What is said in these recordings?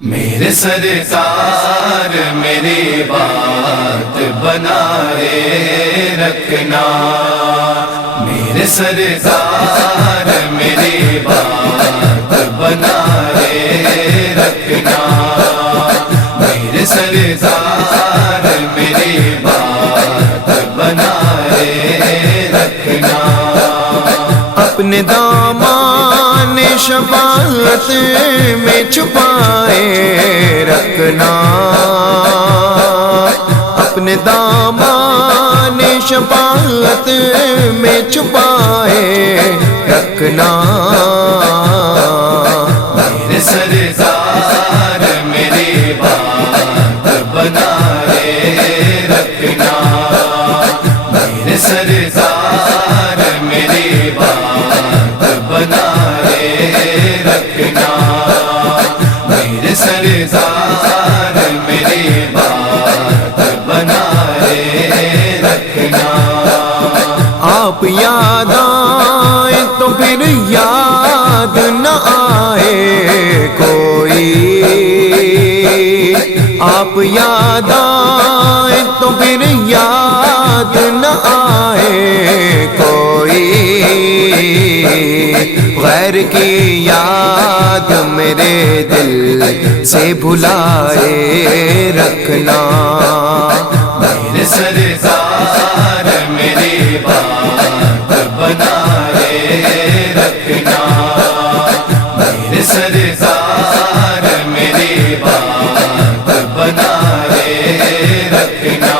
میرے سرکار میری بات بنائے رکھنا، میرے سرکار میری بات بنائے رکھنا، میرے سرکار میری بات بنائے رکھنا، اپنے دامان شفاعت میں چھپائے رکھنا، اپنے دامان شفاعت میں چھپائے رکھنا، میرے سرکار میری بات بنائے رکھنا، میرے سرکار میری بات بنائے رکھنا، میرے سرکار میری بات بنائے رکھنا، آپ یاد آئے تو پھر یاد نہ آئے کوئی، آپ یاد آئے تو پھر یاد نہ آئے کوئی، غیر کی یاد میرے دل سے بھلائے رکھنا، میرے سرکار میری بات بنائے رکھنا، میرے سرکار میری بات بنائے رکھنا،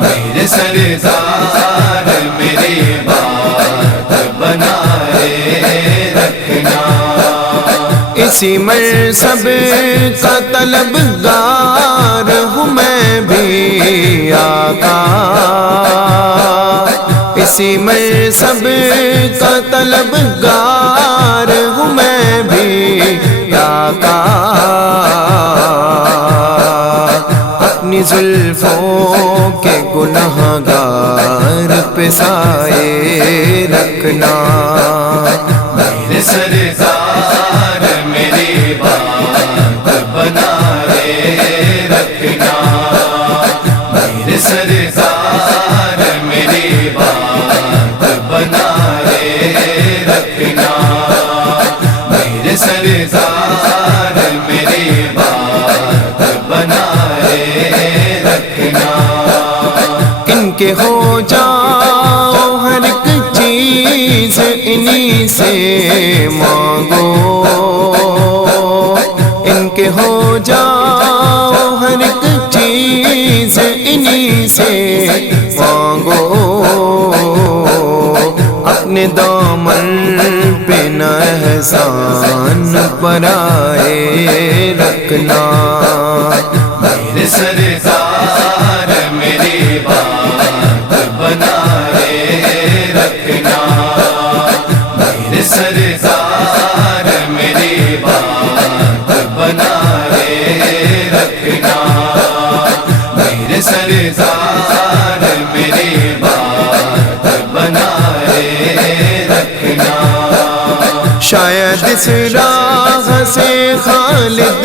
میرے سرکار میری بات بنائے رکھنا، اسی منصب کا طلبگار ہوں میں بھی آقا، اسی منصب کا طلبگار ہوں میں بھی آقا، اپنی زلفوں کے گنہگار پہ سائے رکھنا، میرے سرکار میری بات بنائے رکھنا، میرے سرکار میری بات بنائے رکھنا، میرے سرکار میری بات بنائے رکھنا، ان کے ہو جاؤ ہر ایک چیز انہی سے مانگو، ان کے ہو جاؤ ہر ایک چیز انہی سے مانگو، اپنے دامن پہ نہ احسان برائے رکھنا، میرے سرکار میری بات بنائے رکھنا، میرے سرکار میری بات بنائے رکھنا، میرے سرکار میری بات بنائے رکھنا، شاید اس راہ سے خالد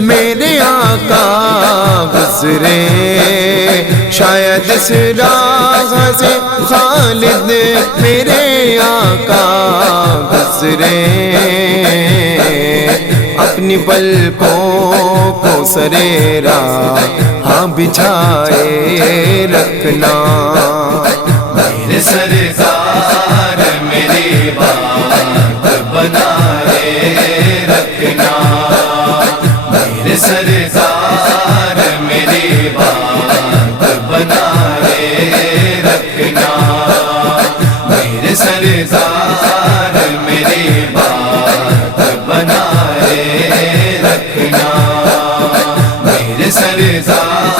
میرے آقا گزرے، شاید اس راہ سے خالد میرے آقا گزرے، اپنی پلکوں کو سرے راہ بچھائے رکھنا، میرے سرکار میری بات بنائے رکھنا، میرے سرکار میری بات بنائے رکھنا، میرے سرکار میری بات بنائے رکھنا، میرے سرکار